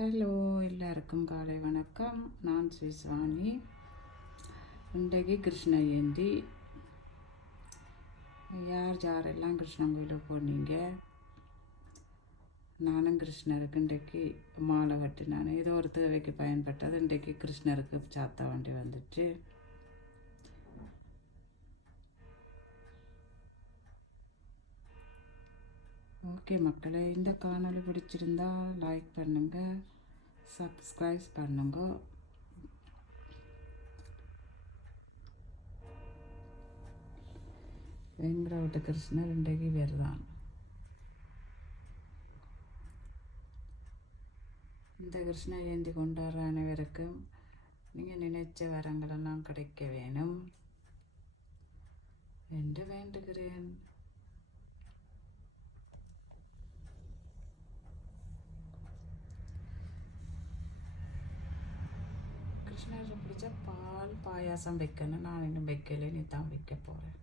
Hello, எல்லாருக்கும் காலை வணக்கம். நான் ஸ்ரீஸ்வாமி. இன்றைக்கு கிருஷ்ண ஜெயந்தி. யாரெல்லாம் கிருஷ்ணன் கோயிலுக்கு போனீங்க? நானும் கிருஷ்ணருக்கு இன்றைக்கு மாலை கட்டினான். ஏதோ ஒரு தேவைக்கு பயன்பட்டது. இன்றைக்கு கிருஷ்ணருக்கு சாத்த வேண்டி வந்துச்சு. ஓகே மக்களே, இந்த காணொலி பிடிச்சிருந்தா லைக் பண்ணுங்க, சப்ஸ்கிரைப் பண்ணுங்க. எங்களை விட்ட கிருஷ்ணர் இன்றைக்கு வருதான். இந்த கிருஷ்ண ஜெயந்தி கொண்டாடுற அனைவருக்கும் நீங்கள் நினைச்ச வரங்களெல்லாம் கிடைக்க வேணும் என்று வேண்டுகிறேன். கிருஷ்ணருக்கு பிடிச்ச பால் பாயாசம் வைக்கணும். நான் இன்னும் வைக்கலை, நீ தான் வைக்க போகிறேன்.